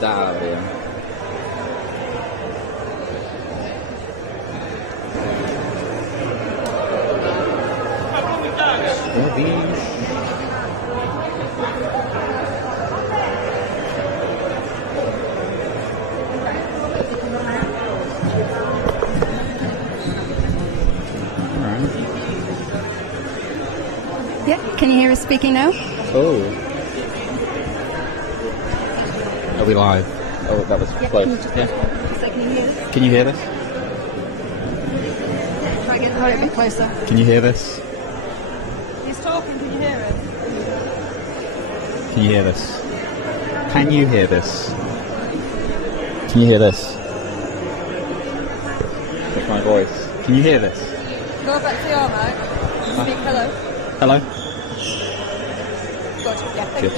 that out of here. Yeah, can you hear us speaking now? Oh. Are we live? Oh, that was close. Can you hear this? Try and get a bit closer. Can you hear this? He's talking, can you hear him? Can you hear this? Can you hear this? Can you hear this? What's my voice? Can you hear this? Go back to your mic. Speak hello. Hello? Good, yeah, thank you.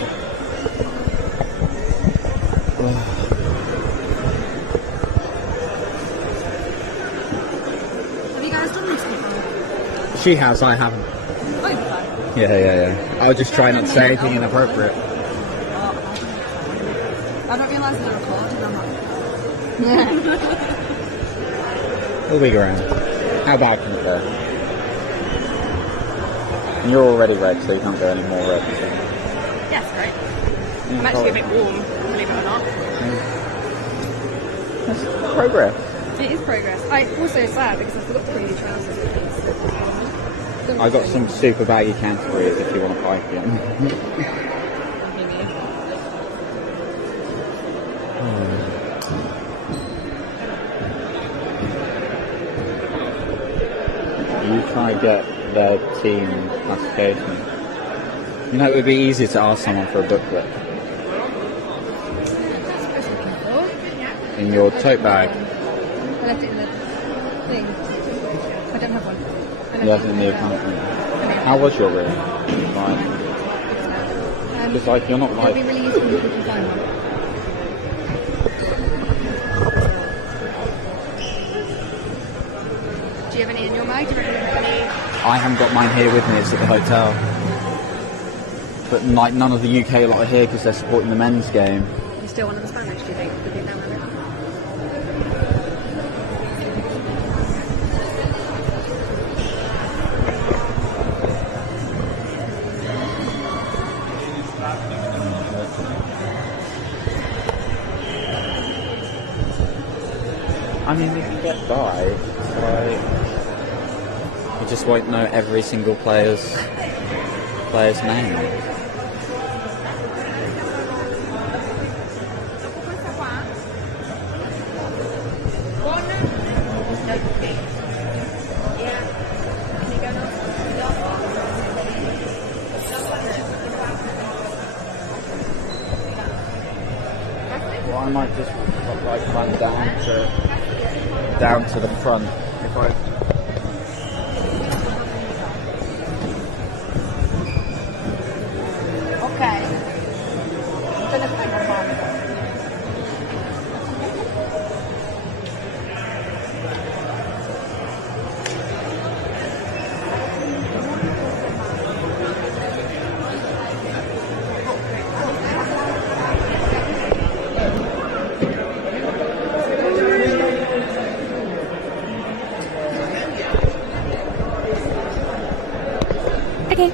Have you guys done this before? She has, I haven't. Oh, you're fine. Yeah. I'll just try not to say anything inappropriate. I don't realise they're recording, I'm not. We'll be around. How bad can it go? You're already red, so you can't go any more red. So. Yes, great. I'm actually a bit warm, believe it or not. That's progress. It is progress. I'm also sad because I forgot to bring new trousers with me. I got some super baggy Canterbury's if you want to bike them. You try to get their team classification. You know, it would be easier to ask someone for a booklet. In your tote bag. I left it in the thing. I don't have one. You left it in the account. How was your room? Fine. Just like you're not like. It'll be really useful if you can find one. Do you have any in your bag? Do you reckon you have any? I haven't got mine here with me. It's at the hotel. But like none of the UK lot are here because they're supporting the men's game. You still one of the Spanish? Do you think? Could be down with it? I mean, we can get by. Like, you just won't know every single player's name. Well, I might just like run down to the front if I. Okay. I'm gonna put my mom. Okay.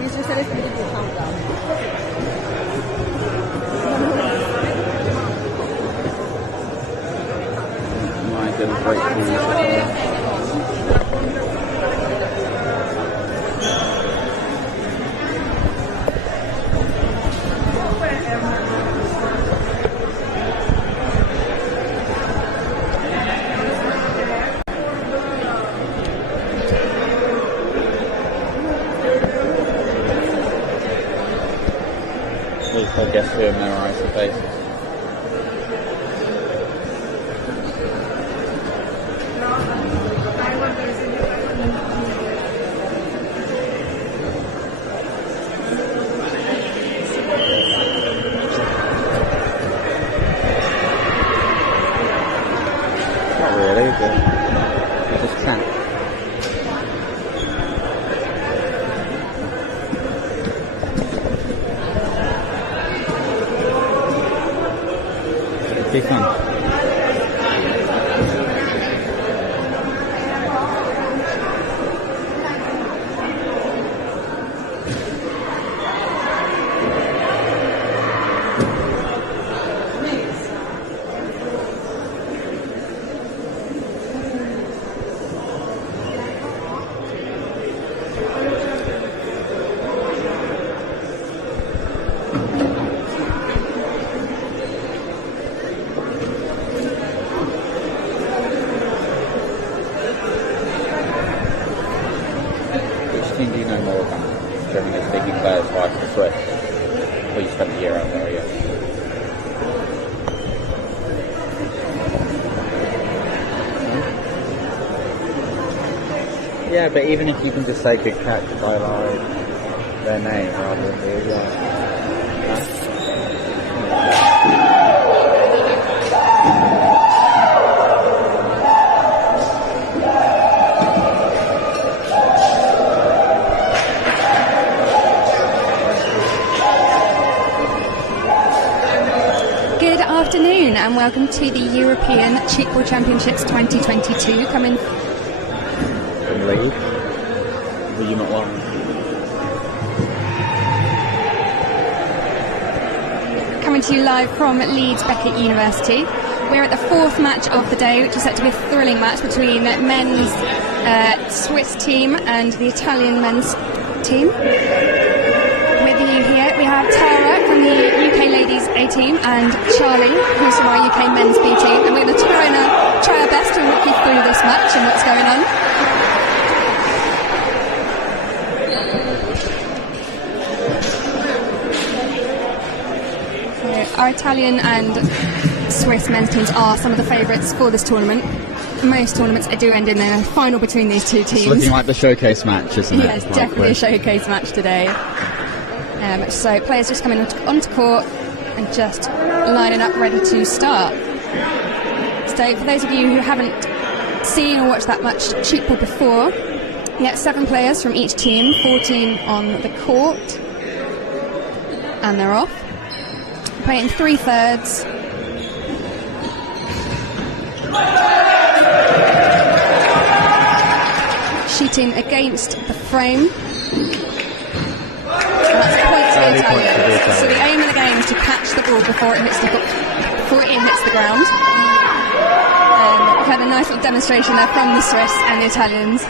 He's just said it's going to be a countdown. Might get a break from each other. I guess we'll memorize the faces. Be fun. Do you know more about generally speaking players like the Swiss? Well, you spent a year out there, yeah. Yeah, but even if you can just say good catch by like their name rather than the Good afternoon and welcome to the European Cheapball Championships 2022 coming from Leeds. Were you not lying? Coming to you live from Leeds Beckett University. We're at the fourth match of the day, which is set to be a thrilling match between men's Swiss team and the Italian men's team. With you here we have Tara from the UK ladies A team and Charlie, who's from our UK men's B team, and we're going to try our best to walk you through this match and what's going on. Our Italian and Swiss men's teams are some of the favourites for this tournament. Most tournaments do end in a final between these two teams. It's looking like the showcase match, isn't it? Yeah, it's definitely a showcase match today. So players just coming onto court and just lining up ready to start. So for those of you who haven't seen or watched that much cheapball before, yeah, 7 players from each team, 14 on the court, and they're off. Playing 3/3. Shooting against the frame. And that's a point to the Italians. So the aim of the game is to catch the ball before it hits the ground. We've had a nice little demonstration there from the Swiss and the Italians.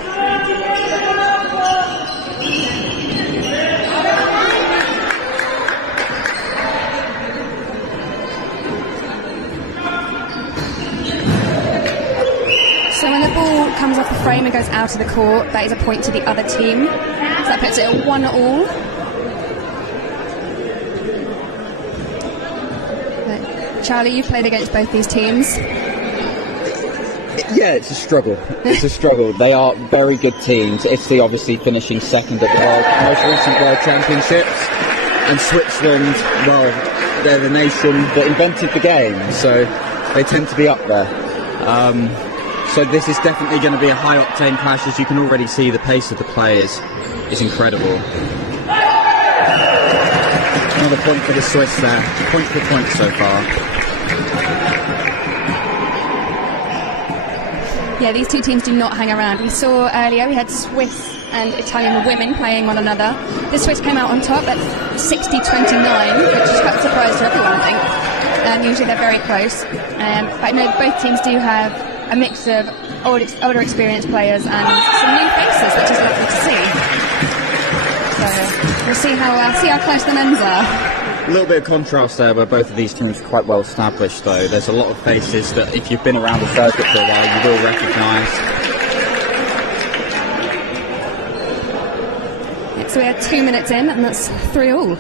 So when the ball comes off the frame and goes out of the court, that is a point to the other team. So that puts it at 1-1. Charlie, you've played against both these teams. Yeah, it's a struggle. It's a struggle. They are very good teams. Italy obviously finishing second at the most recent World Championships. And Switzerland, well, they're the nation that invented the game, so they tend to be up there. So this is definitely going to be a high-octane clash. As you can already see, the pace of the players is incredible. Another point for the Swiss there. Point for point so far. Yeah, these two teams do not hang around. We saw earlier, we had Swiss and Italian women playing one another. The Swiss came out on top at 60-29, which is quite a surprise to everyone, I think. Usually they're very close. But no, both teams do have a mix of older experienced players and some new faces, which is lovely to see. So we'll see how close the men's are. A little bit of contrast there, where both of these teams are quite well established, though. There's a lot of faces that, if you've been around the circuit for a while, you will recognise. So we are 2 minutes in, and that's 3-all.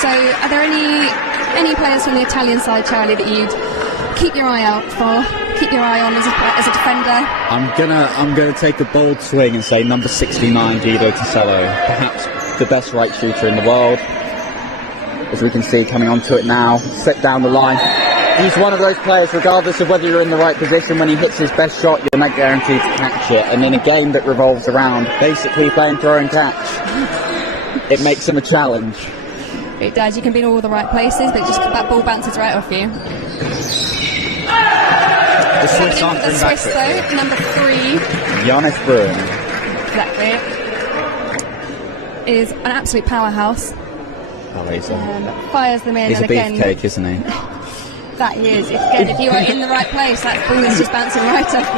So are there any players from the Italian side, Charlie, that you'd keep your eye out for, keep your eye on as a defender? I'm gonna take a bold swing and say number 69, Guido Tassello, perhaps the best right shooter in the world. as we can see, coming onto it now, set down the line. He's one of those players, regardless of whether you're in the right position, when he hits his best shot, you're not guaranteed to catch it. And in a game that revolves around basically playing throw and catch, it makes him a challenge. It does. You can be in all the right places, but just that ball bounces right off you. The Swiss answering back though, number 3. Jonas Bruin. Exactly. Is an absolute powerhouse. Oh, he's fires them in. He's and a beefcake, isn't he? That he is. Again, if you are in the right place, that ball is just bouncing right off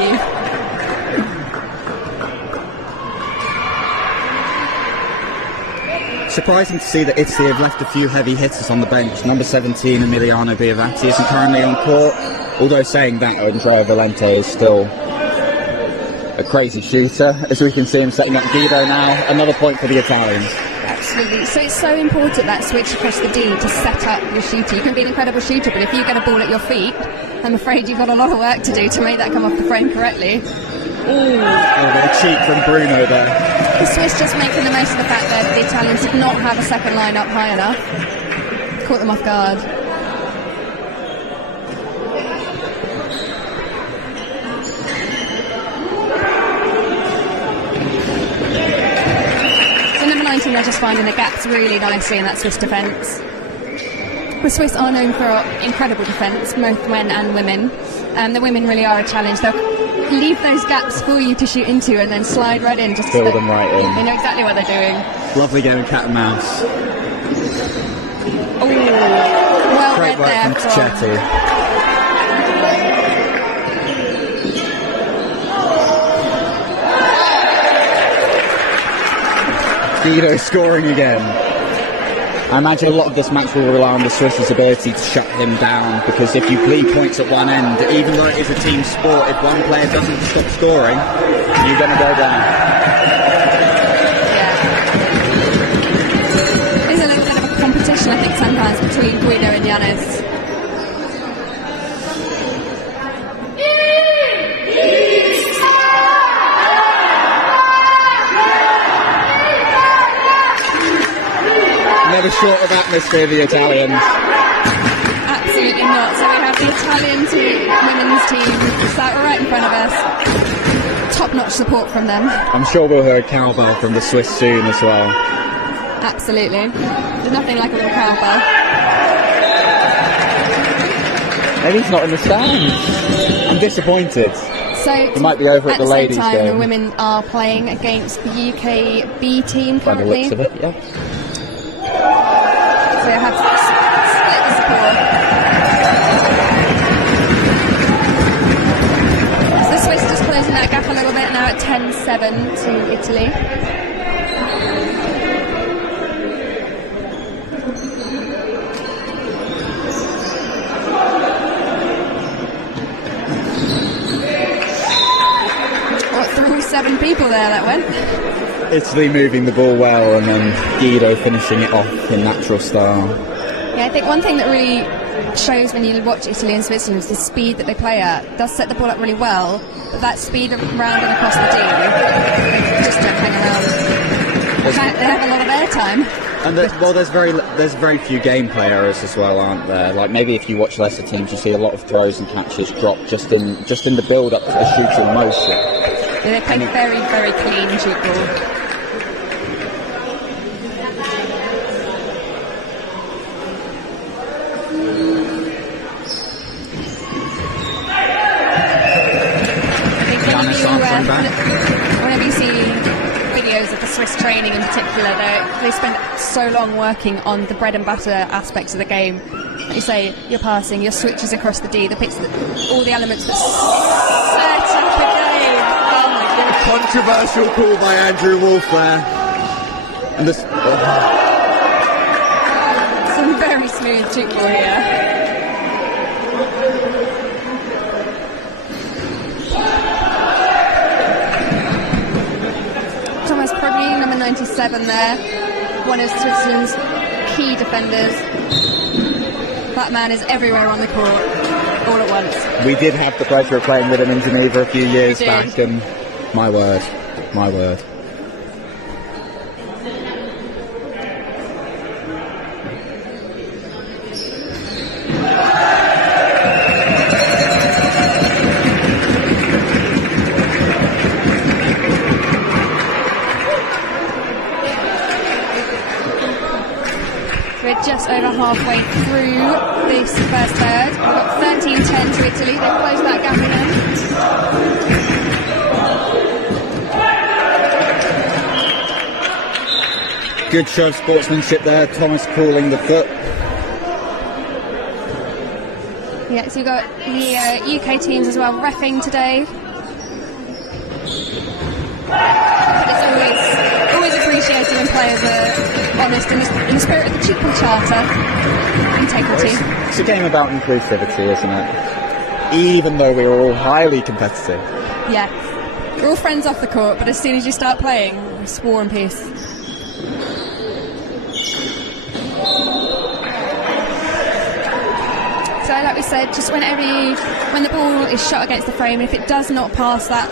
you. Surprising to see that Italy have left a few heavy hitters on the bench. Number 17, Emiliano Biavati, isn't currently on court. Although saying that, Andrea Valente is still a crazy shooter. As we can see him setting up Guido now. Another point for the Italians. Absolutely. So it's so important, that switch across the D, to set up your shooter. You can be an incredible shooter, but if you get a ball at your feet, I'm afraid you've got a lot of work to do to make that come off the frame correctly. Oh, what a cheat from Bruno there. The Swiss just making the most of the fact that the Italians did not have a second line up high enough. Caught them off guard. They're just finding the gaps really nicely in that Swiss defence. The Swiss are known for incredible defence, both men and women. The women really are a challenge. They'll leave those gaps for you to shoot into and then slide right in. Just fill them right in. They know exactly what they're doing. Lovely game of cat and mouse. Oh, well great work there from Chetty. Guido scoring again. I imagine a lot of this match will rely on the Swiss' ability to shut him down, because if you bleed points at one end, even though it is a team sport, if one player doesn't stop scoring, you're going to go down. Yeah. There's a little bit of a competition, I think, sometimes between Guido and Giannis. Never short of atmosphere, the Italians. Absolutely not. So we have the Italian women's team sat right in front of us. Top-notch support from them. I'm sure we'll hear a cowbell from the Swiss soon as well. Absolutely. There's nothing like a little cowbell. Maybe he's not in the stands. I'm disappointed. So he might be over at the ladies' game. At the same time, game. the women are playing against the UK B team currently. By the looks of it, yeah. So they have split the support. So the Swiss just closing that gap a little bit now at 10-7 to Italy. Through 7 people there that went. Italy moving the ball well, and then Guido finishing it off in natural style. Yeah, I think one thing that really shows when you watch Italy and Switzerland is the speed that they play at. It does set the ball up really well, but that speed around and across the D, they just don't hang around. They have a lot of airtime. And there's very few gameplay errors as well, aren't there? Like maybe if you watch lesser teams, you see a lot of throws and catches drop just in the build up to the shooting motion. Yeah, they play very, very clean shoot ball. Whenever you see videos of the Swiss training in particular, they spend so long working on the bread and butter aspects of the game. You say your passing, your switches across the D, the picks, all the elements that set up a game. Oh my goodness. Controversial call by Andrew Wolf there. And this, some very smooth shoot ball here. Number 97 there, one of Switzerland's key defenders. That man is everywhere on the court, all at once. We did have the pleasure of playing with him in Geneva a few years back, and my word. we're just over halfway through this first third. We've got 13-10 to Italy. They've closed that gap again. Good show of sportsmanship there. Thomas calling the foot. Yeah, so we've got the UK teams as well reffing today. But it's always appreciated when players are honest in the spirit of the Chico Charter. Integrity. It's a game about inclusivity, isn't it? Even though we're all highly competitive. Yeah. We're all friends off the court, but as soon as you start playing, it's war and peace. So like we said, just when the ball is shot against the frame, if it does not pass that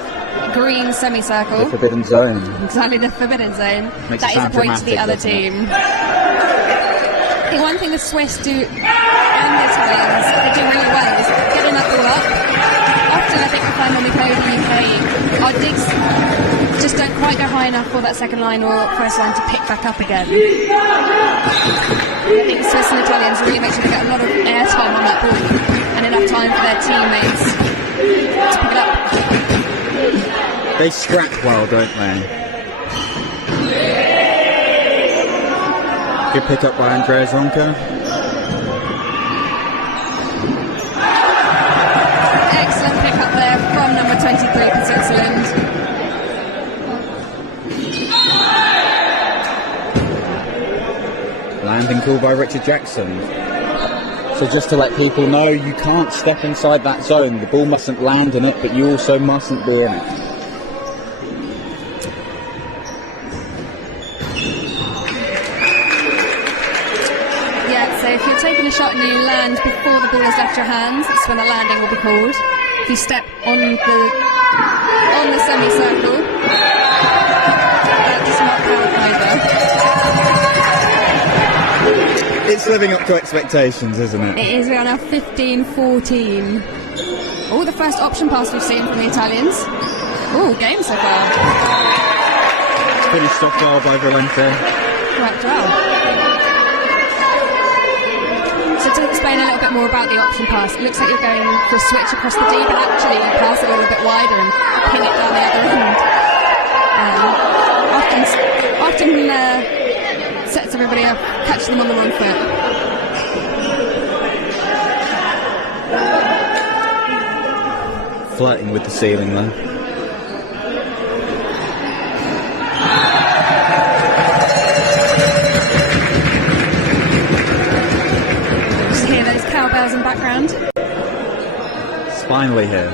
green semicircle, The forbidden zone. exactly the forbidden zone, Makes that it is a sound point to the dramatic, other doesn't it? team. I think one thing the Swiss do, and the Italians, they do really well is getting that ball up. Often I think we find when we play with the UK, our digs just don't quite go high enough for that second line or first line to pick back up again. I think the Swiss and Italians really make sure they get a lot of airtime on that ball and enough time for their teammates to pick it up. They scrap well, don't they? Good pick up by Andrea Zonka. Excellent pick up there from number 23 for Switzerland. Landing call by Richard Jackson. So just to let people know, you can't step inside that zone. The ball mustn't land in it, but you also mustn't be in it. Yeah, so if you're taking a shot and you land before the ball has left your hands, that's when the landing will be called. If you step on the semicircle, that does not count either. It's living up to expectations, isn't it? It is. We are now 15-14. Oh, the first option pass we've seen from the Italians. Oh, game so far. It's finished off well by Valente. Worked well. So to explain a little bit more about the option pass, it looks like you're going for a switch across the D, but actually you pass it a little bit wider and pin it down the other end. Often sets everybody up, catches them on the wrong foot. Flirting with the ceiling though. Just hear those cowbells in the background. It's finally here.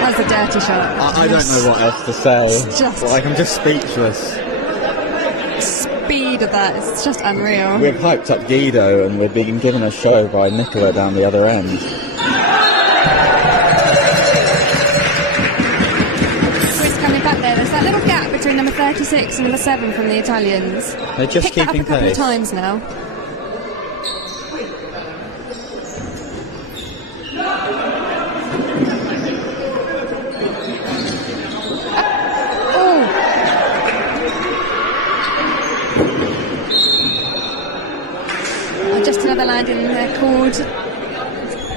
That's a dirty shot. I don't know what else to say. Just- Like, I'm just speechless. Speed of that, it's just unreal. We've hyped up Guido and we're being given a show by Nicola down the other end. Swiss coming back there. There's that little gap between number 36 and number 7 from the Italians. They're just Picked that up keeping a couple pace. of times now. Just another landing there called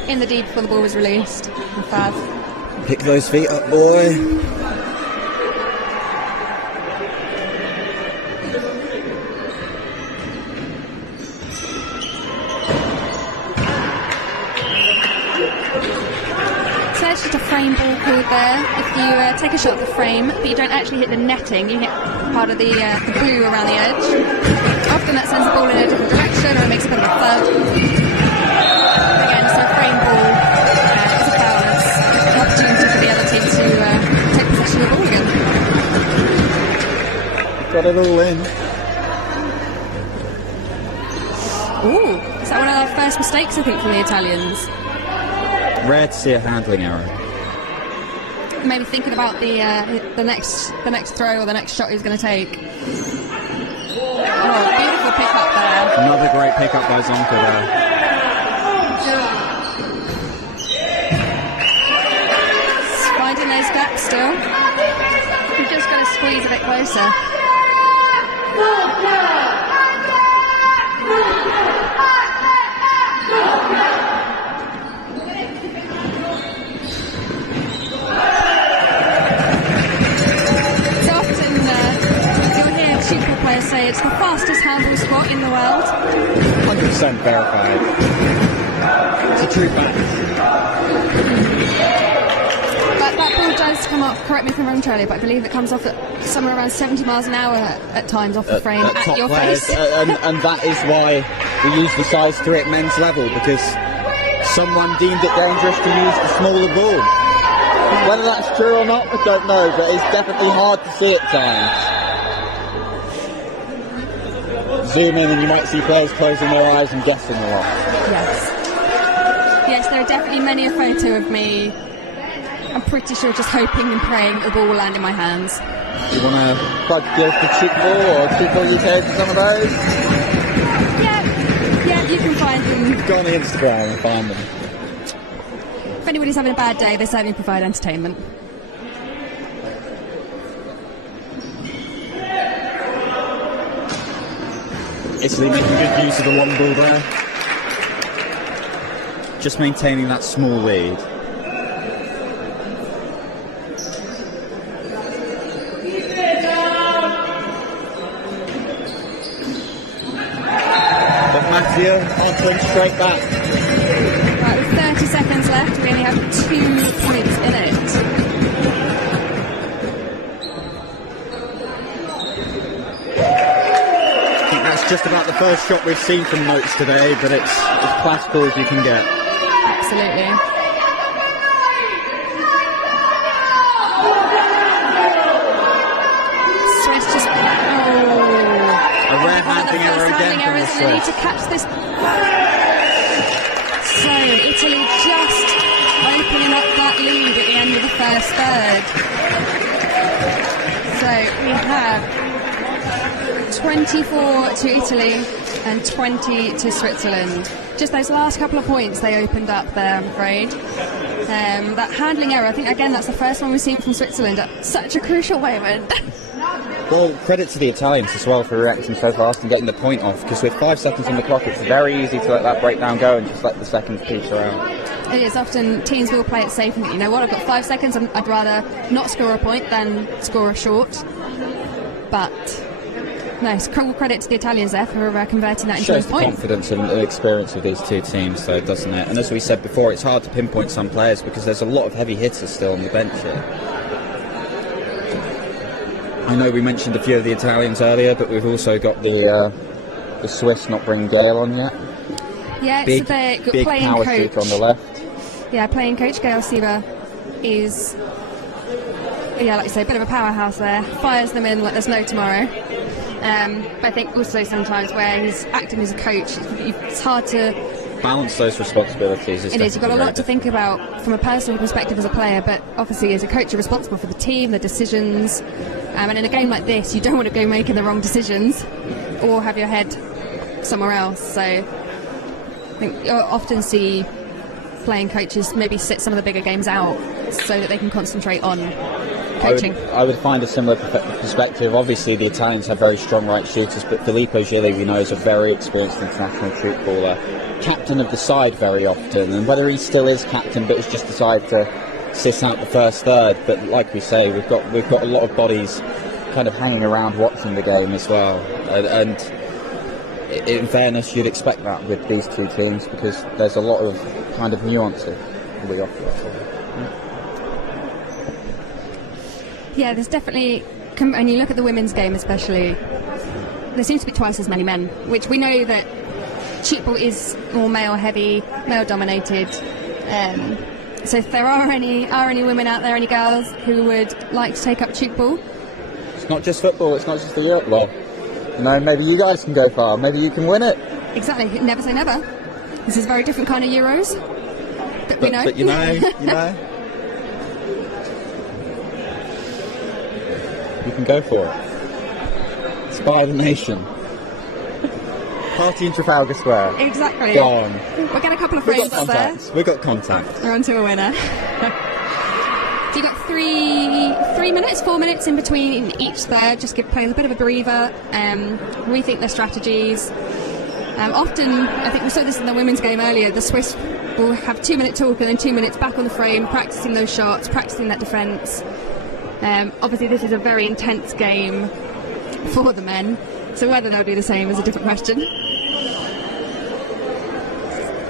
in the D before the ball was released. And Fav. Pick those feet up, boy. So it's just a frame ball called there. If you take a shot at the frame, but you don't actually hit the netting, you hit part of the blue around the edge. Often that sends the ball in a different direction or it makes a bit of a thud. Again, so frame ball is a foul. It's an opportunity for the other team to take possession of the ball again. Got it all in. Ooh, is that one of our first mistakes, I think, from the Italians? Rare to see a handling error. Maybe thinking about the next throw or the next shot he's going to take. Oh, beautiful pick up there. Another great pick up by Zonka there. those gaps still. You've just got to squeeze a bit closer. So often you'll hear cheaper players say it's the fastest handball spot in the world. 100% verified. It's a true fact. But that ball does come off, correct me if I'm wrong, Charlie, but I believe it comes off at somewhere around 70 miles an hour at times off the frame at top your players, face. and that is why we use the size 3 at men's level, because someone deemed it dangerous to use the smaller ball. Whether that's true or not, I don't know, but it's definitely hard to see at times. Zoom in and you might see players closing their eyes and guessing a lot. Yes. Yes, there are definitely many a photo of me, I'm pretty sure, just hoping and praying that the ball will land in my hands. You want to plug deals for Cheap Ball or Cheap Ball UK for some of those? Yeah, you can find them. Go on the Instagram and find them. If anybody's having a bad day, they certainly provide entertainment. Italy making good use of the long ball there. Just maintaining that small lead. But Mattia answering straight back. Right, with 30 seconds left, we only have 2 points in it. That's just about the first shot we've seen from Moats today, but it's as classical as you can get. Absolutely. Swiss just... A rare handling error again from the and they need Swiss. to catch this. So, Italy just opening up that lead at the end of the first third. So, we have 24 to Italy and 20 to Switzerland. Just those last couple of points they opened up there, I'm afraid. That handling error, I think again that's the first one we've seen from Switzerland at such a crucial moment. Well, credit to the Italians as well for reacting so fast and getting the point off, because with 5 seconds on the clock it's very easy to let that breakdown go and just let the seconds peter out. It is often teams will play it safe and think, you know what, I've got 5 seconds, I'd rather not score a point than score a short. But no, credit to the Italians there for converting that into a Shows the point. confidence and the experience of these two teams, though, doesn't it? And as we said before, it's hard to pinpoint some players because there's a lot of heavy hitters still on the bench here. I know we mentioned a few of the Italians earlier, but we've also got the Swiss not bringing Gail on yet. Yeah, Big, so the big playing power coach shooter on the left. Yeah, playing coach Gail Sieber is, yeah, like you say, a bit of a powerhouse there. Fires them in like there's no tomorrow. But I think also sometimes where he's acting as a coach, it's hard to balance those responsibilities. It is. You've got a lot to think about from a personal perspective as a player, but obviously as a coach you're responsible for the team, the decisions, and in a game like this you don't want to go making the wrong decisions or have your head somewhere else. So I think you'll often see playing coaches maybe sit some of the bigger games out so that they can concentrate on coaching. I would find a similar perspective. Obviously the Italians have very strong right shooters, but Filippo Gilli, we know, is a very experienced international shoot baller, captain of the side very often, and whether he still is captain but has just decided to sit out the first third. But like we say, we've got a lot of bodies kind of hanging around watching the game as well, and in fairness you'd expect that with these two teams because there's a lot of kind of nuances we offer. Yeah, there's definitely, when you look at the women's game especially, there seems to be twice as many men, which we know that cheap ball is more male heavy, male dominated. So if there are any women out there, any girls who would like to take up cheap ball, it's not just football, it's not just the Europe. Well, you know, maybe you guys can go far, maybe you can win it. Exactly, never say never. This is a very different kind of Euros, but we know. But you know, you can go for it. Inspire the nation. Party in Trafalgar Square. Exactly. Go on. We'll get a couple of frames up there. We've got contacts. We're on to a winner. So you've got 3 4 minutes in between each third, just give players a bit of a breather, rethink their strategies. Often, I think we saw this in the women's game earlier, the Swiss will have 2-minute talk and then 2 minutes back on the frame, practicing those shots, practicing that defence. Obviously this is a very intense game for the men, so whether they'll do the same is a different question.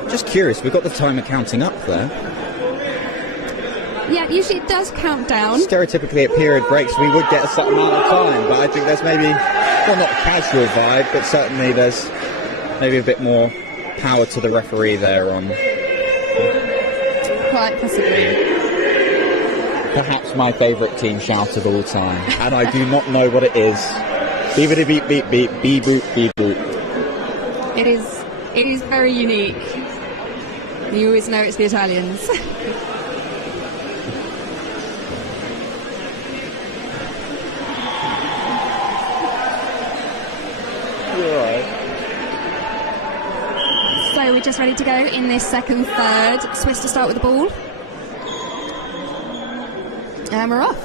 Just curious, we've got the timer counting up there. Yeah, usually it does count down. Stereotypically at period breaks we would get a certain amount of time, but I think there's maybe, well, not a casual vibe, but certainly there's maybe a bit more power to the referee there on... Quite possibly. Perhaps my favourite team shout of all time, and I do not know what it is. Beep beep beep beep beep boop beep boop. It is very unique. You always know it's the Italians. So we're just ready to go in this second third. Swiss to start with the ball. And we're off.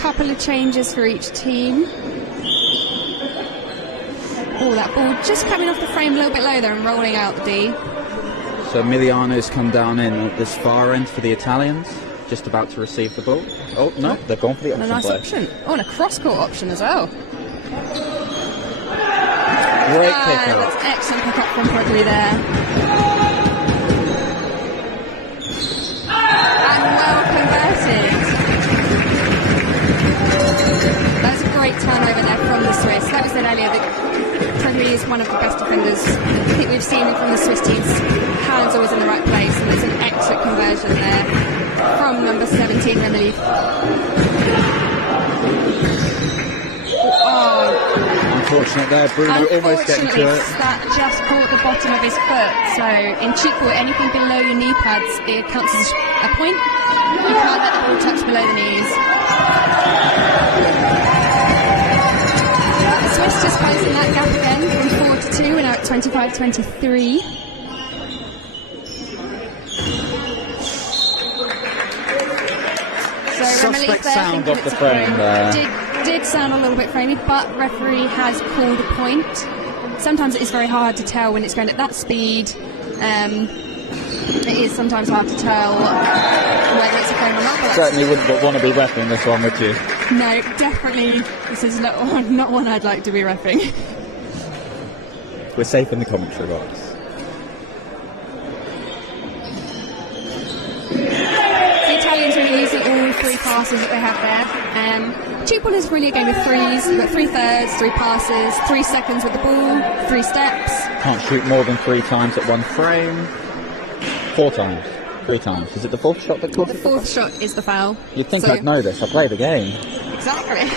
Couple of changes for each team. Oh, that ball just coming off the frame a little bit low there and rolling out the D. So Emiliano's come down in at this far end for the Italians, just about to receive the ball. Oh, no, they've gone for the option. A nice option. Oh, and a cross-court option as well. Great pick-up. That's excellent pick-up from Bradley there. And well converted. That's a great turnover there from the Swiss. Like we said earlier, that Bradley is one of the best defenders I think we've seen from the Swiss team's hands always in the right place, and there's an excellent conversion there from number 17, Remily. Oh, unfortunate there, Bruno almost getting to it. That just caught the bottom of his foot. So in cheek ball, anything below your knee pads, it counts as a point. You can't let the ball touch below the knees. The Swiss just closing that gap again from 4 to 2. We're now at 25-23. So Suspect sound off the frame there. Did sound a little bit framey, but referee has called a point. Sometimes it is very hard to tell when it's going at that speed. It is sometimes hard to tell whether it's a frame or not. But certainly wouldn't want to be reffing this one, would you? No, definitely. This is not one I'd like to be reffing. We're safe in the commentary box. Really using all 3 passes that they have there. Cheap ball is really a game of threes. You've got 3 thirds, 3 passes, 3 seconds with the ball, 3 steps. Can't shoot more than 3 times at one frame. 4 times. 3 times. Is it the 4th shot that causes the 4th shot is the foul. You'd think I'd know this. I play the game. Exactly.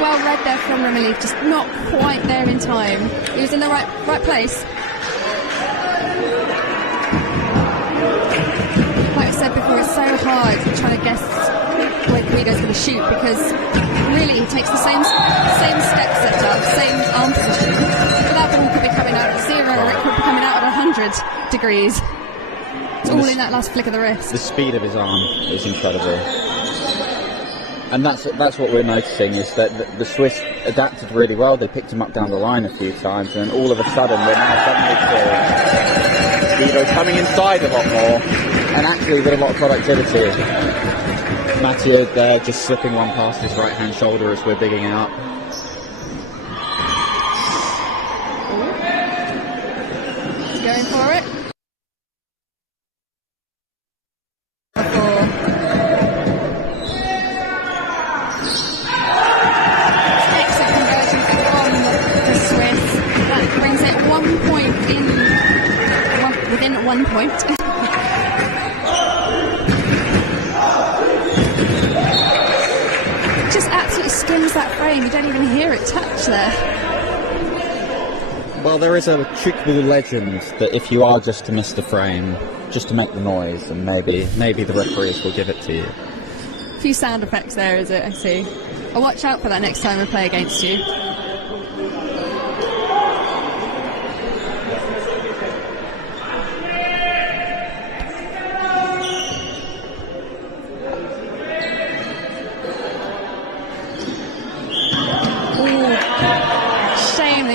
Well read there from Remily, just not quite there in time. He was in the right place. Like I said before, it's so hard trying to guess where Guido's going to shoot, because really he takes the same step setup, same arm position. So that ball could be coming out at 0 or it could be coming out at 100 degrees. It's all in that last flick of the wrist. The speed of his arm is incredible. And that's what we're noticing, is that the Swiss adapted really well. They picked him up down the line a few times, and all of a sudden we're now suddenly seeing Guido coming inside a lot more, and actually with a lot of productivity. Mathieu there just slipping one past his right hand shoulder as we're bigging it up. He's going for it. Within 1 point. Just absolutely skims that frame. You don't even hear it touch there. Well, there is a kickball legend that if you are just to miss the frame, just to make the noise, and maybe the referees will give it to you. A few sound effects there, is it? I see. I'll watch out for that next time I play against you.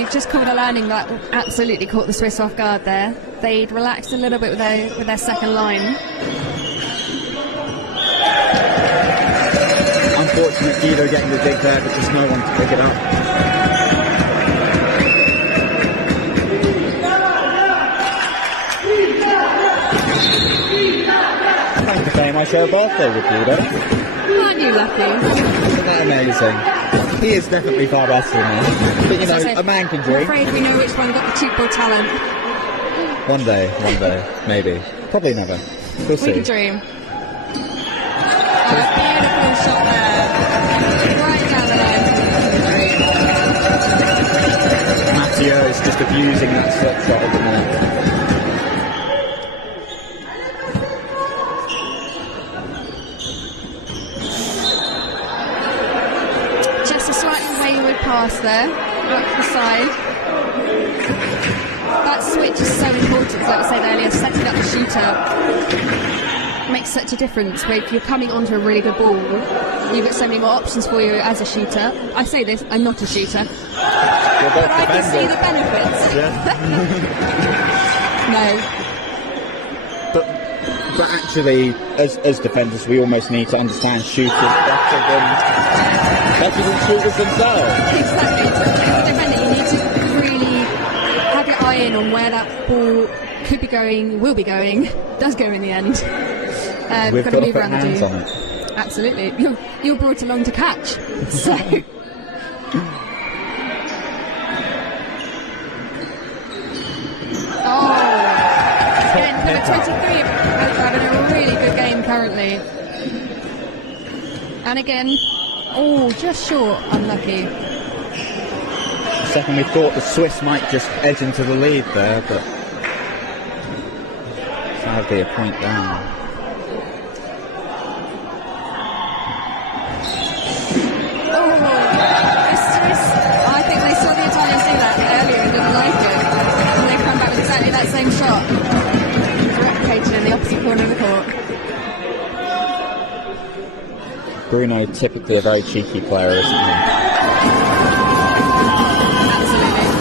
Just caught a landing that absolutely caught the Swiss off guard there. They'd relaxed a little bit with their second line. Unfortunate Guido getting the dig there, but just no one to pick it up. Thank you very much. Your birthday with Guido. Aren't you lucky? Isn't that amazing? He is definitely far better than me. But you know, a man can dream. I'm afraid we know which one got the cheap ball talent. One day, maybe. Probably never. We'll see. We can dream. Beautiful shot there. Right down the line. Matteo is just abusing that slip shot at the minute. Pass there, out to the side. That switch is so important, like I said earlier, setting up the shooter makes such a difference. Where if you're coming onto a really good ball, you've got so many more options for you as a shooter. I say this, I'm not a shooter, but I can see the benefits. Yeah. No. But actually, as defenders, we almost need to understand shooters better than shooters themselves. Exactly. As a defender, you need to really have your eye in on where that ball could be going, will be going, does go in the end. We've got to move put around hands on it. Absolutely. You're brought along to catch. So. Again, number 23 having a really good game currently. And again, just short, unlucky. A second we thought the Swiss might just edge into the lead there, but sadly a point down. The Swiss, I think they saw the Italians do that earlier and didn't like it. And they come back with exactly that same shot. Replicated in the opposite corner of the court. Bruno, typically a very cheeky player, isn't he? Absolutely.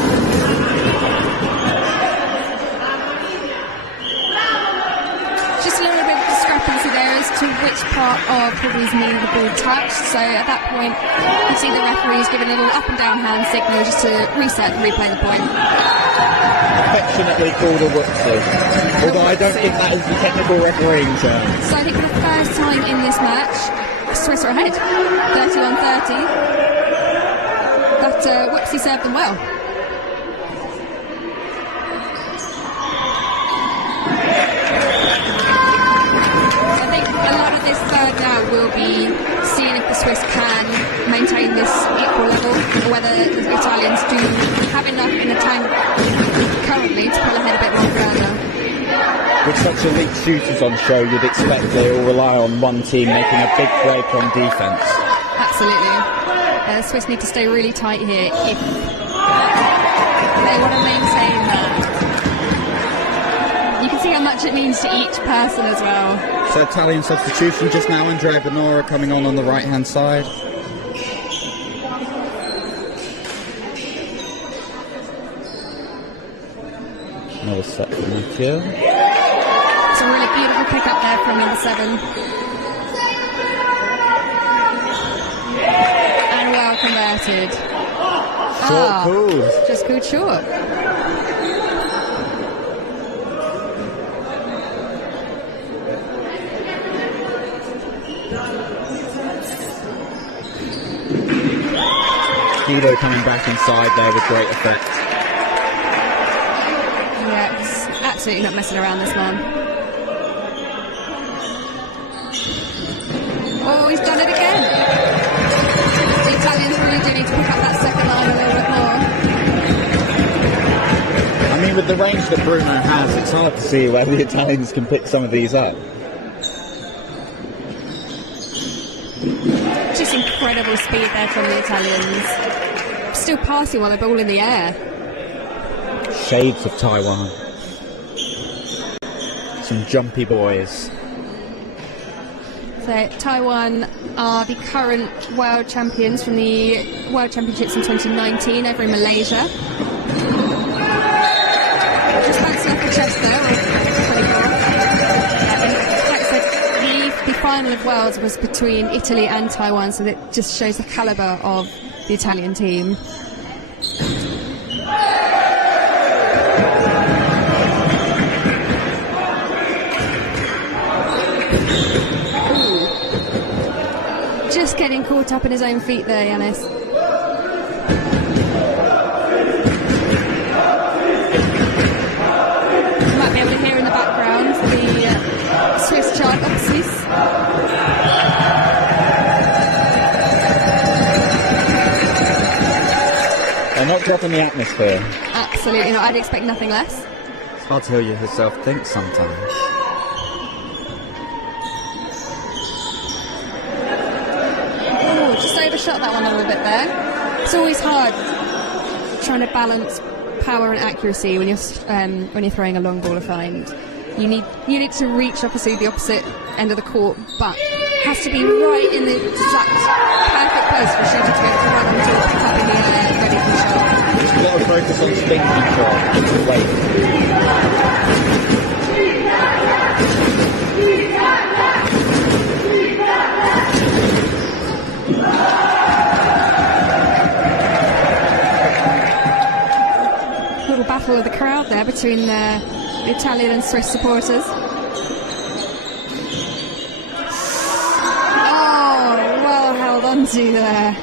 Just a little bit of discrepancy there as to which part of Hubby's knee the ball touched. So at that point, you see the referees give a little up and down hand signal just to reset and replay the point. Affectionately called a whoopsie. Although I don't think that is the technical refereeing term. So I think for the first time in this match, Swiss are ahead, 31-30. That whoopsie served them well. I think a lot of this third round will be seeing if the Swiss can maintain this equal level, or whether the Italians do have enough in the tank currently to pull ahead a bit more further. With such elite shooters on show, you'd expect they all rely on one team making a big break on defence. Absolutely. The Swiss need to stay really tight here if they want to maintain that. You can see how much it means to each person as well. So Italian substitution just now, Andrea Bonora coming on the right-hand side. Another set for Mathieu. It's a really beautiful pick up there from number 7. And well converted. Short cool. Just called short. Guido coming back inside there with great effect. Yeah, it's absolutely not messing around, this man. Oh, he's done it again. The Italians really do need to pick up that second line a little bit more. with the range that Bruno has, it's hard to see where the Italians can pick some of these up. Just incredible speed there from the Italians. Still passing while they're ball in the air. Shades of Taiwan. Some jumpy boys. So Taiwan are the current world champions from the World Championships in 2019 over in Malaysia. Just bouncing off the chest there. Like I said, the final of Worlds was between Italy and Taiwan, so that just shows the calibre of the Italian team. Just getting caught up in his own feet there, Yanis. You might be able to hear in the background the Swiss chant, Oxys. They're not dropping the atmosphere. Absolutely not. I'd expect nothing less. It's hard to hear yourself think sometimes. Just overshot that one a little bit there. It's always hard trying to balance power and accuracy when you're throwing a long ball of find. You need to reach obviously the opposite end of the court, but it has to be right in the exact perfect place for a shooter to be able to run onto, pick up in the air, ready for the shot. Just a lot of focus on spin control. Wait. Little battle of the crowd there between the Italian and Swiss supporters. Oh, well held on to there.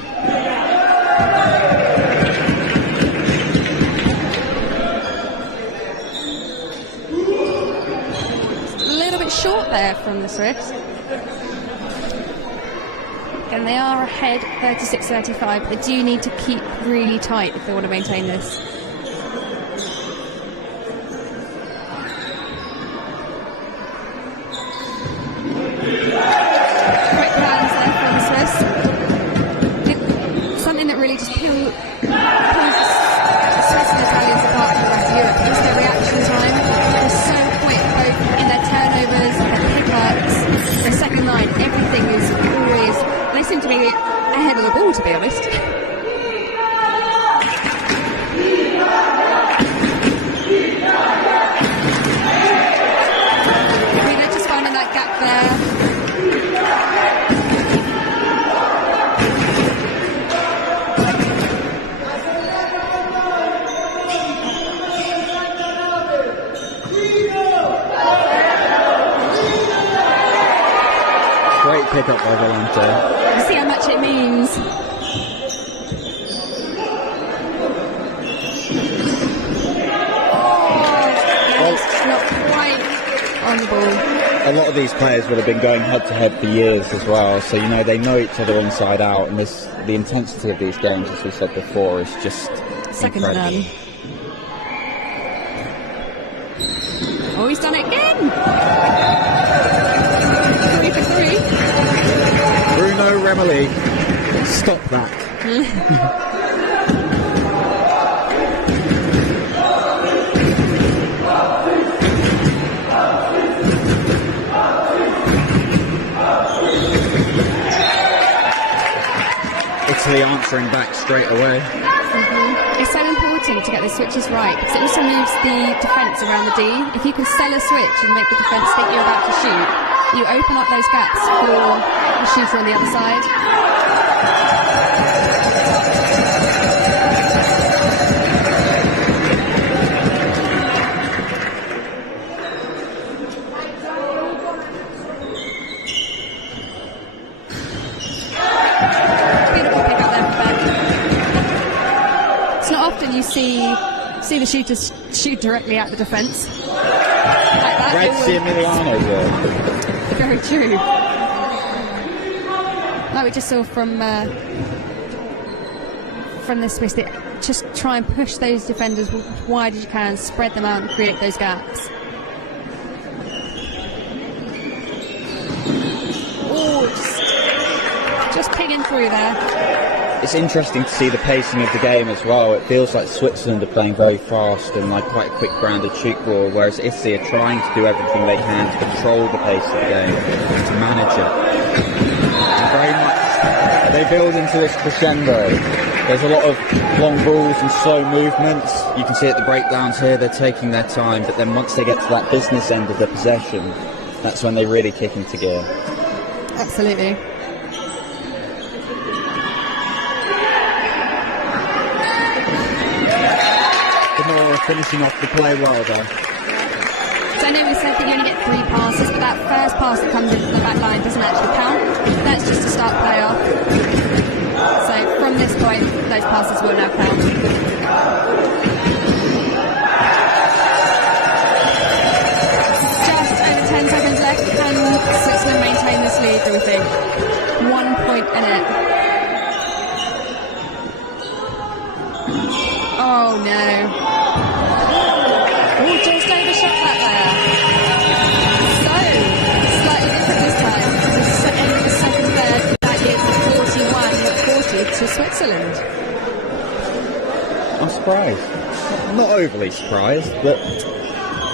Just a little bit short there from the Swiss. And they are ahead 36-35. They do need to keep really tight if they want to maintain this. Great plans there from the Swiss. Something that really just pulls the Swiss and Italians apart from the rest of Europe is their reaction time. They're so quick, both in their turnovers, their pickups, their second line. Everything is always... They seem to be ahead of the ball, to be honest. Rena just finding that gap there. Great pickup by Volante. See how much it means. It's not quite on the ball. A lot of these players would have been going head to head for years as well, so you know they know each other inside out, and the intensity of these games, as we said before, is just Second to incredible. none. Oh, he's done it again! 3 for 3. Bruno Remeli, stop that. Italy answering back straight away. It's so important to get the switches right because it also moves the defence around the D. If you can sell a switch and make the defence think you're about to shoot, you open up those gaps for the shooter on the other side. You see the shooters shoot directly at the defence. Like that. Red Emiliano there. Very true. Like we just saw from the Swiss, just try and push those defenders as wide as you can, spread them out and create those gaps. Oh, just pinging through there. It's interesting to see the pacing of the game as well. It feels like Switzerland are playing very fast and like quite a quick grounded shoot ball, whereas Italy are trying to do everything they can to control the pace of the game, to manage it. And very much they build into this crescendo. There's a lot of long balls and slow movements. You can see at the breakdowns here, they're taking their time, but then once they get to that business end of the possession, that's when they really kick into gear. Absolutely. Finishing off the play well there. So I know we said that you only get 3 passes, but that first pass that comes in from the back line doesn't actually count. That's just to start play off. So from this point, those passes will now count. Just over 10 seconds left. Can Switzerland maintain this lead, do we think? 1 point in it. Oh no. Oh, just overshot that there. So, slightly different this time. The end of the second third, that is 41-40 to Switzerland. I'm surprised. Not overly surprised, but...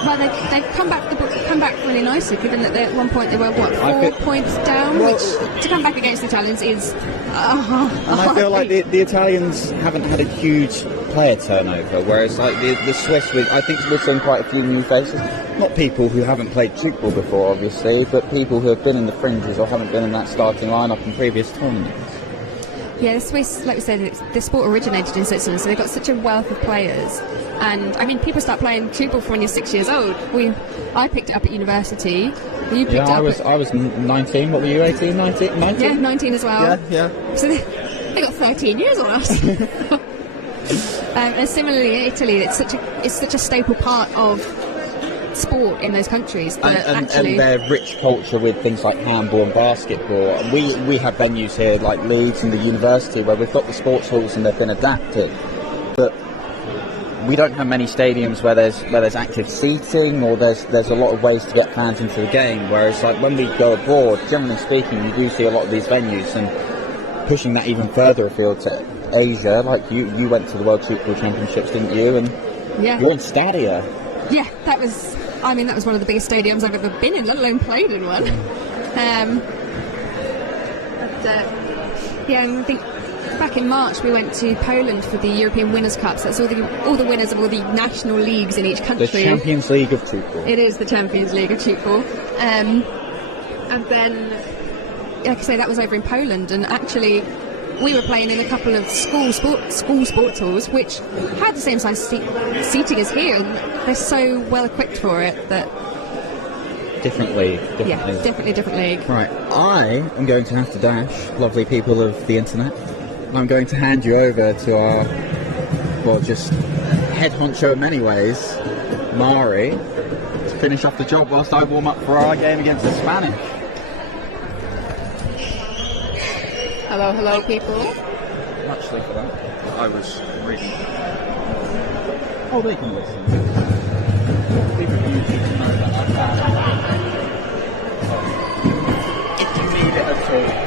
Well, they've come back really nicely, given that at one point they were, 4 points down, which to come back against the Italians is... and I feel like the Italians haven't had a huge player turnover, whereas like the Swiss, I think we're seeing quite a few new faces. Not people who haven't played football before, obviously, but people who have been in the fringes or haven't been in that starting lineup in previous tournaments. Yeah, the Swiss, like we said, the sport originated in Switzerland, so they've got such a wealth of players. And I mean, people start playing football from when you're 6 years old. I picked it up at university. You picked it up. I was 19. What were you? 18, 19? 19? Yeah, 19 as well. Yeah. So they got 13 years on us. And similarly in Italy, it's such a staple part of sport in those countries. And their rich culture with things like handball and basketball. We have venues here like Leeds and the university where we've got the sports halls and they've been adapted. But we don't have many stadiums where there's active seating or there's a lot of ways to get fans into the game. Whereas like when we go abroad, generally speaking, you do see a lot of these venues, and pushing that even further afield to Asia, like you went to the World Football Championships, didn't you? And you're in Stadia. Yeah, that was one of the biggest stadiums I've ever been in, let alone played in one. I think back in March we went to Poland for the European Winners' Cup. So that's all the winners of all the national leagues in each country. The Champions League of football. It is the Champions League of football. And then, like I say, that was over in Poland, and actually we were playing in a couple of school sports halls which had the same size seating as here, and they're so well equipped for it that... Different league. Yeah, definitely different league. Right, I am going to have to dash, lovely people of the internet. I'm going to hand you over to our, just head honcho in many ways, Mari, to finish off the job whilst I warm up for our game against the Spanish. Hello, people. Actually, for that, I was reading. Oh, they can listen. If you need it at all.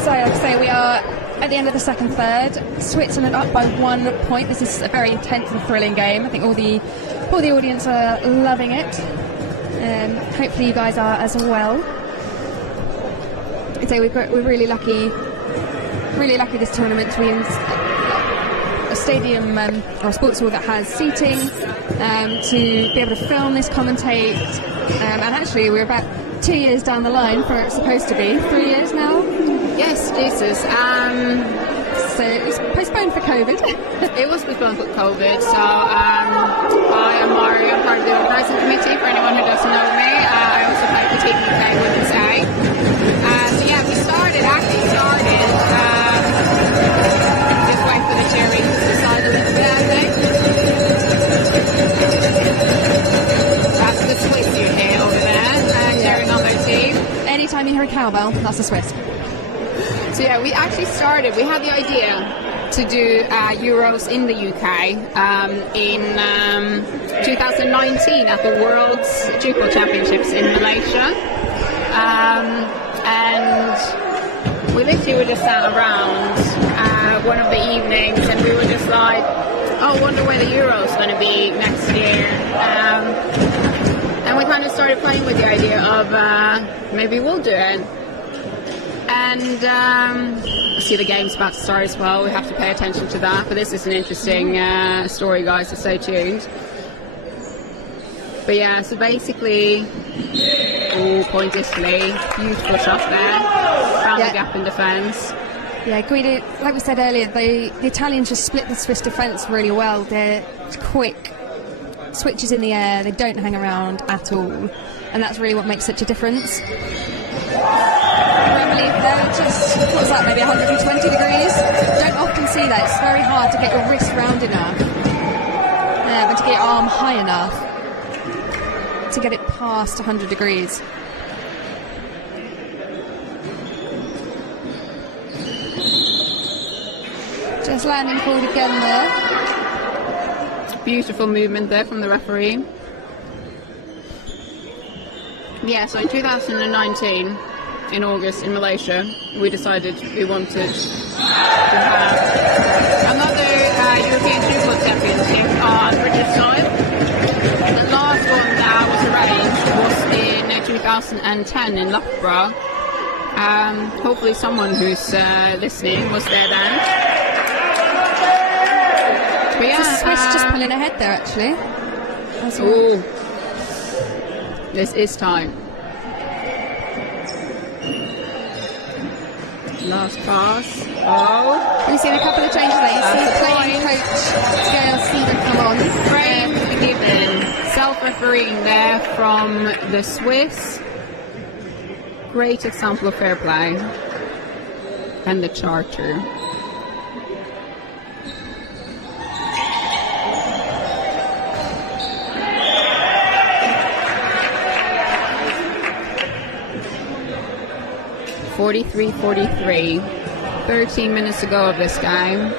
So I'd say we are at the end of the second third. Switzerland up by 1 point. This is a very intense and thrilling game. I think all the audience are loving it. Hopefully you guys are as well. I'd say we're really lucky this tournament to be in a stadium or a sports hall that has seating, to be able to film this, commentate, and actually we're about 2 years down the line from where it's supposed to be. 3 years now? Yes, Jesus. So it was postponed for COVID. It was postponed for COVID. So I am Mari. I'm part of the organizing committee. For anyone who doesn't know me, I also play for Team UK Women's A. So yeah, we started. Just wait for the cheering to decide a little bit, I think. That's the Swiss you hear over there, cheering on their team. Anytime you hear a cowbell, that's a Swiss. So yeah, we actually started. We had the idea to do Euros in the UK in 2019 at the World's Triple Championships in Malaysia. And we literally were just sat around one of the evenings, and we were just like, oh, I wonder where the Euro's going to be next year. And we kind of started playing with the idea of maybe we'll do it. And I see the game's about to start as well. We have to pay attention to that. But this is an interesting story, guys, so stay tuned. But yeah, so basically, point Italy, beautiful shot there, found the gap in defence. Yeah, Guido, like we said earlier, the Italians just split the Swiss defence really well. They're quick, switches in the air, they don't hang around at all, and that's really what makes such a difference. Remember, they're just, what's that, maybe 120 degrees? Don't often see that. It's very hard to get your wrist round enough, and to get your arm high enough to get it past 100 degrees. Just landing forward again there. Beautiful movement there from the referee. Yeah, so in 2019, in August, in Malaysia, we decided we wanted to have another European Triple Championship on British soil. The last one that was arranged was in 2010 in Loughborough. Hopefully someone who's listening was there then. But yeah, the Swiss just pulling ahead there, actually. Oh, this is time. Last pass. Oh, we've seen a couple of changes there. You see the playing coach Gail Stephen come on. Frame given. Self-refereeing there from the Swiss. Great example of fair play. And the charter. .43.43. 13 minutes ago of this game.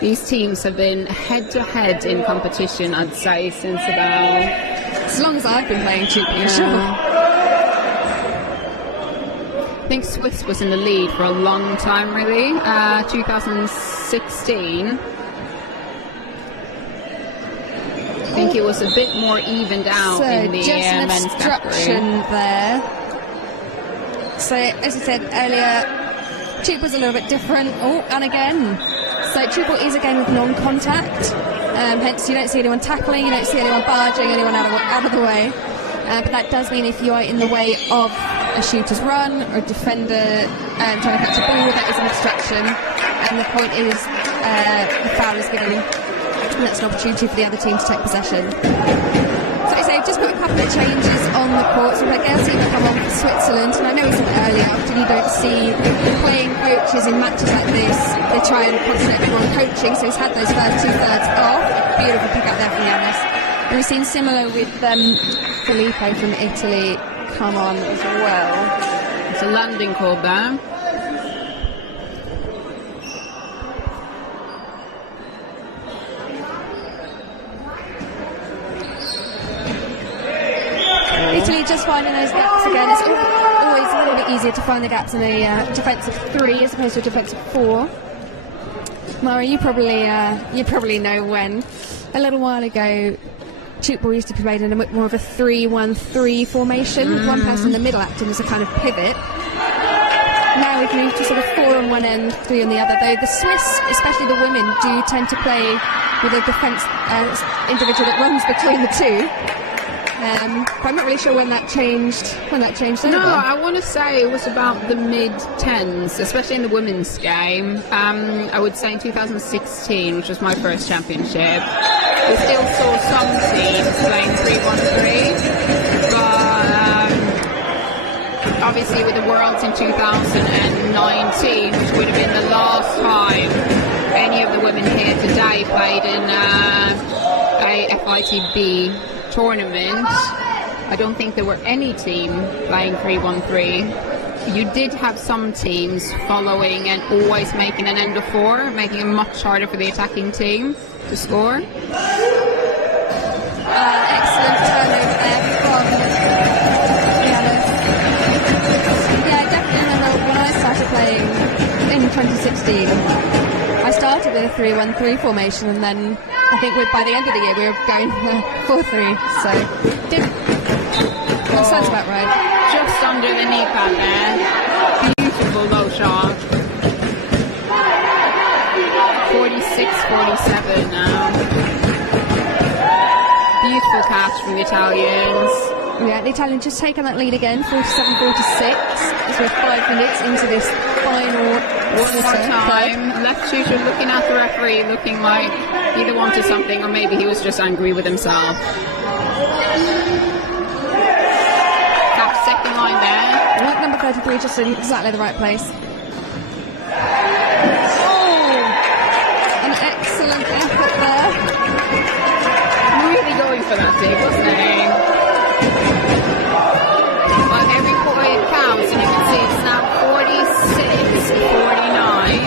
These teams have been head-to-head in competition, I'd say, since about... as long as I've been playing Chippy, sure. I think Swiss was in the lead for a long time, really. 2016. I think it was a bit more evened out in the men's category. There. So, as I said earlier, Triple was a little bit different. Oh, and again. So, Triple is a game of non-contact. Hence, you don't see anyone tackling, you don't see anyone barging anyone out of the way. But that does mean if you are in the way of a shooter's run or a defender trying to catch a ball, that is an obstruction. And the point is, the foul is given. And that's an opportunity for the other team to take possession. So I say, just put a couple of changes on the court. So we've got Gail Seaver come on for Switzerland, and I know we said it earlier, often you don't see playing coaches in matches like this. They try and concentrate more on coaching, so he's had those first 2/3 off. Beautiful pick up there from Yanis. And we've seen similar with Filippo from Italy come on as well. It's a landing call there. Italy just finding those gaps again. It's always a little bit easier to find the gaps in a defensive 3 as opposed to a defensive 4. Mara, you probably know when. A little while ago, Football used to be played in a bit more of a 3-1-3 formation, with one person in the middle acting as a kind of pivot. Now we've moved to sort of 4 on one end, 3 on the other, though the Swiss, especially the women, do tend to play with a defence individual that runs between the two. But I'm not really sure when that changed. No, I want to say it was about the mid-10s, especially in the women's game. I would say in 2016, which was my first championship, we still saw some teams playing 3-1-3, but obviously with the Worlds in 2019, which would have been the last time any of the women here today played in a FITB tournament, I don't think there were any team playing 3-1-3. you did have some teams following and always making an end of 4, making it much harder for the attacking team to score. Excellent turnover there from Giannis. Yeah, I definitely remember when I started playing in 2016. I started with a 3-1-3 formation, and then I think by the end of the year we were going 4-3. So that sounds about right. Just under the knee pad there. Beautiful low shot. 46-47 now. Beautiful catch from the Italians. Yeah, the Italians just taking that lead again, 47-46, as we're 5 minutes into this final One more time. Left shooter looking at the referee, looking like he either wanted something or maybe he was just angry with himself. That second line there. Right, number 33 just in exactly the right place. An excellent effort there. Really going for that dig, wasn't he? But every point counts, and you can see it's now 46-49.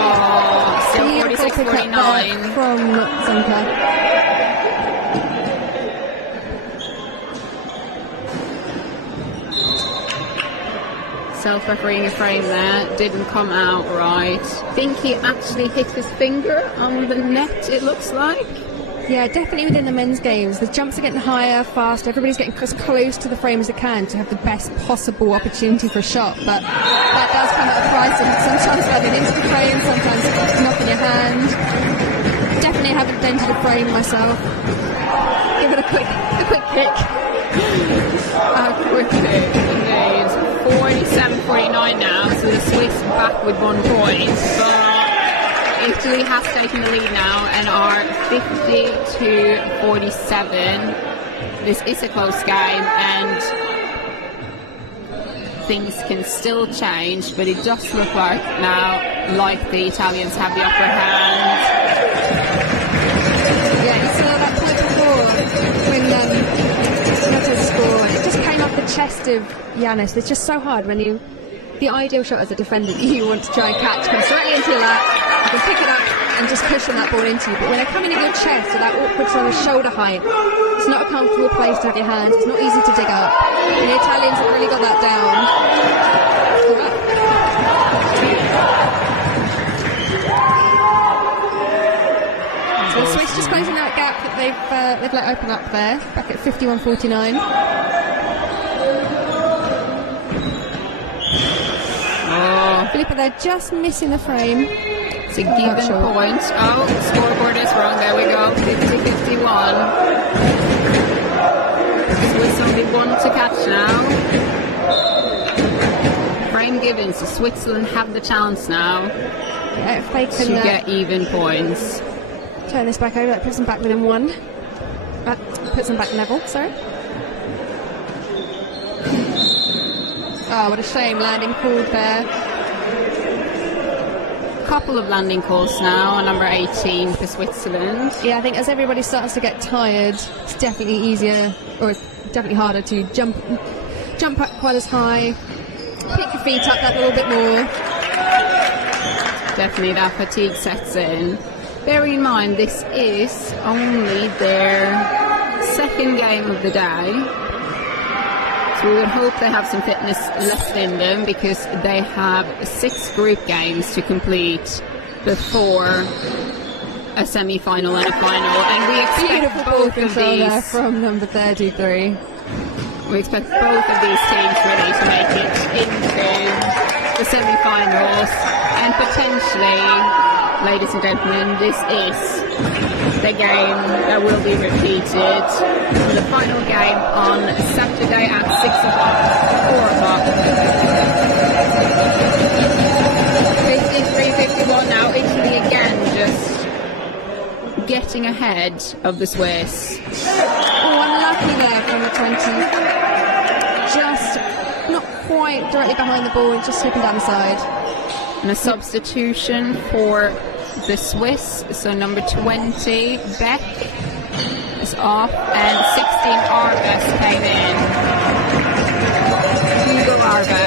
Oh, still 46-49 from Zonka. Self-refereeing a frame there, didn't come out right. I think he actually hit his finger on the net, it looks like. Yeah, definitely within the men's games. The jumps are getting higher, faster. Everybody's getting as close to the frame as they can to have the best possible opportunity for a shot. But that does come at a price, and sometimes running into the frame, sometimes knocking your hand. Definitely haven't dented a frame myself. Give it a quick kick. A quick kick, indeed. 47-49 now, so the Swiss back with 1 point. But Italy has taken the lead now and are 50-47. This is a close game and things can still change, but it does look like now like the Italians have the upper hand. Yeah, you saw that point before when Noto's score. It just came off the chest of Giannis. It's just so hard when you... The ideal shot as a defender that you want to try and catch comes directly into your lap. You can pick it up and just cushion that ball into you. But when they're coming at your chest at that awkward sort of shoulder height, it's not a comfortable place to have your hands. It's not easy to dig up. And the Italians have really got that down. So the Swiss just closing that gap that they've let open up there, back at 51-49. Filippa, they're just missing the frame. It's a given point. Oh, the scoreboard is wrong. There we go. 50-51. Swiss only 1 to catch now. Frame given, so Switzerland have the chance now If they can, to get even points. Turn this back over. That puts them back within 1. Puts them back level, sorry. Oh, what a shame. Landing called there. Couple of landing calls now on number 18 for Switzerland. Yeah, I think as everybody starts to get tired, it's definitely easier, or it's definitely harder to jump up quite as high, pick your feet up that little bit more. Definitely that fatigue sets in. Bearing in mind, this is only their second game of the day. So we would hope they have some fitness left in them because they have 6 group games to complete before a semi-final and a final. And we expect both of these from number 33. We expect both of these teams really to make it into the semi-finals and potentially, ladies and gentlemen, this is the game that will be repeated. The final game on Saturday at 6 o'clock, 4 o'clock. 53-51 now. Italy again just getting ahead of the Swiss. Oh, unlucky there from the 20. Just not quite directly behind the ball, just slipping down the side. And a substitution for the Swiss, so number 20, Beck, is off, and 16, Arbes came in. Hugo Arbes.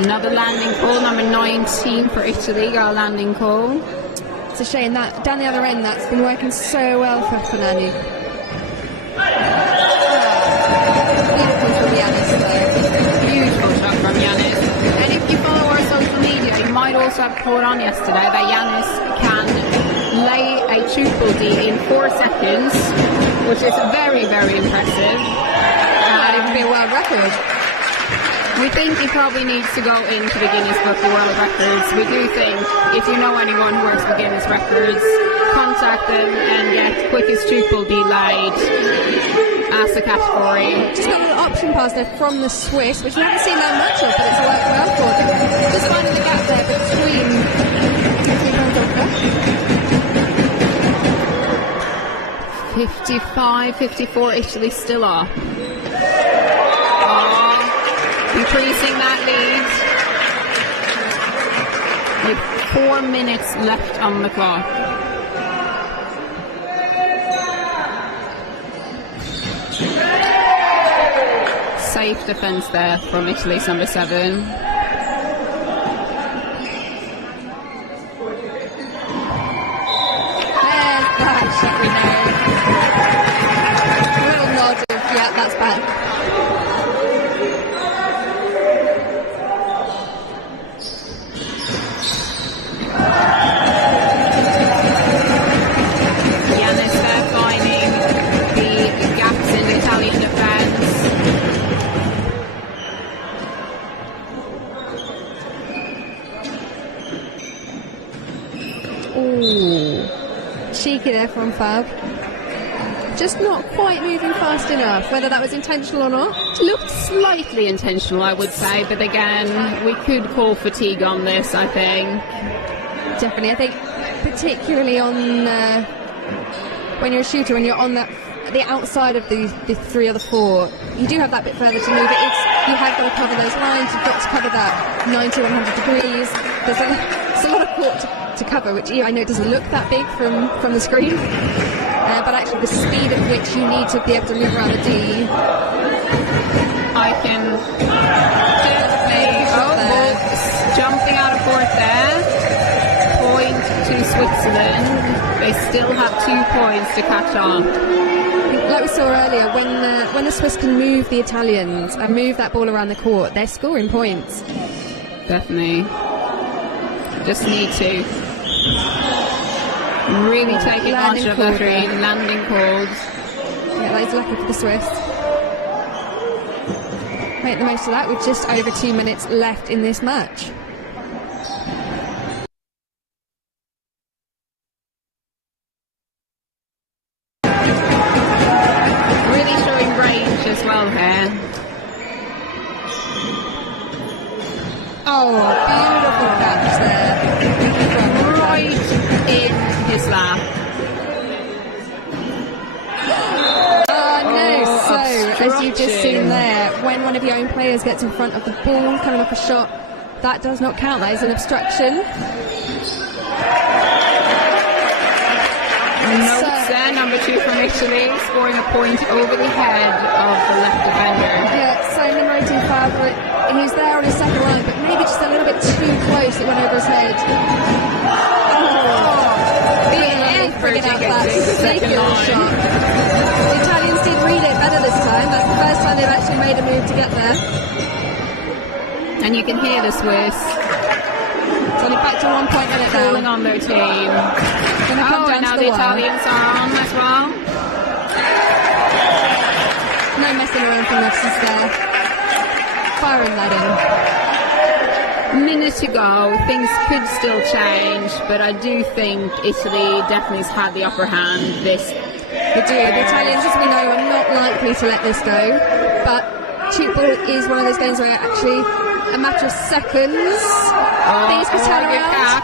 Another landing call, number 19 for Italy, got a landing call. It's a shame that down the other end that's been working so well for Fanani. Beautiful from Yanis though. Beautiful shot from Yanis. And if you follow our social media, you might also have caught on yesterday that Yanis can lay a triple D in 4 seconds, which is very, very impressive. Might even be a world record. We think he probably needs to go into the Guinness Book of World Records. We do think, if you know anyone who works for Guinness Records, contact them and get quickest triple D laid as a category. Just got a little option pass there from the Swiss, which we haven't seen that much of, but it's worked well for them. Just finding the gap there between Italy 55-54, Italy still up. Increasing that lead with 4 minutes left on the clock. Safe defense there from Italy's number 7. There's that shot we know. A little nod of, yeah, that's bad. Yanis there finding the gaps in the Italian defence. Ooh, cheeky there from Fab. Just not quite moving fast enough, whether that was intentional or not. Looked slightly intentional, I would say, but again, we could call fatigue on this, I think. Definitely, I think particularly on when you're a shooter, when you're on the outside of the 3 or the 4, you do have that bit further to move it. You have got to cover those lines, you've got to cover that 90, 100 degrees. There's a lot of court to cover, which I know doesn't look that big from the screen, but actually the speed at which you need to be able to move around the D. I can definitely jumping out of court there. Point to Switzerland. They still have 2 points to catch on. Like we saw earlier, when the Swiss can move the Italians and move that ball around the court, they're scoring points. Definitely. Just need to really take advantage of that landing calls. Yeah, that is lucky for the Swiss. Make the most of that with just over 2 minutes left in this match. Really showing range as well here. Oh, beautiful catch there. Right in his lap. So, as you've just seen there, when one of your own players gets in front of the ball coming off a shot, that does not count. That is an obstruction. Notes there, number 2 from Italy, scoring a point over the head of the left defender. Yeah, same rating favourite. He's there on his second line, but maybe just a little bit too close. It went over his head. Bringing out that ridiculous shot. The Italians did read it better this time. That's the first time they've actually made a move to get there. And you can hear the Swiss. It's only back to 1 point minute now. Calling on their team. Gonna come down and now to the wire. Italians are on as well. No messing around from Nexus there. Firing that in. Minute to go, things could still change, but I do think Italy definitely has had the upper hand. They do. The Italians, as we know, are not likely to let this go, but cheap ball is one of those games where actually a matter of seconds things can turn around.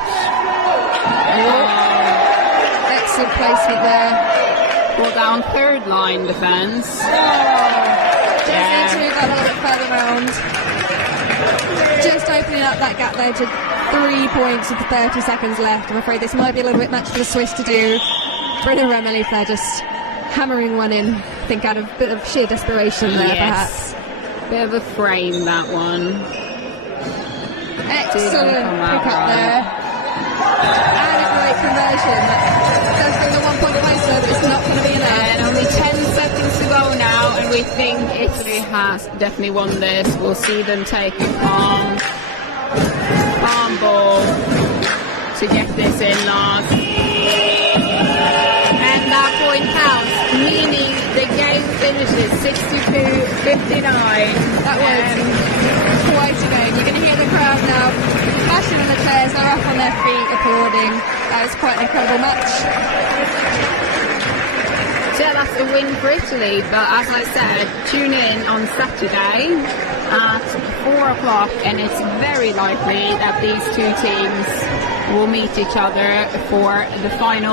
Excellent placement there. Ball down, third line defence. Just need to move that a little bit further around. Just opening up that gap there to 3 points with 30 seconds left. I'm afraid this might be a little bit much for the Swiss to do. Bruno Remeli there just hammering one in, I think out of a bit of sheer desperation there, perhaps. Bit of a frame, that one. Excellent pick up there. And a great conversion. Does bring a 1 point closer, but it's not going to be enough. And only 10 seconds to go now, and we think Italy has definitely won this. We'll see them take a calm ball to get this in last. And that point counts, meaning the game finishes 62-59. That was quite a game. You're going to hear the crowd now bashing on the chairs. They're up on their feet applauding. That was quite an incredible match. So yeah, that's a win for Italy, but as I said, tune in on Saturday at 4 o'clock, and it's very likely that these two teams will meet each other for the final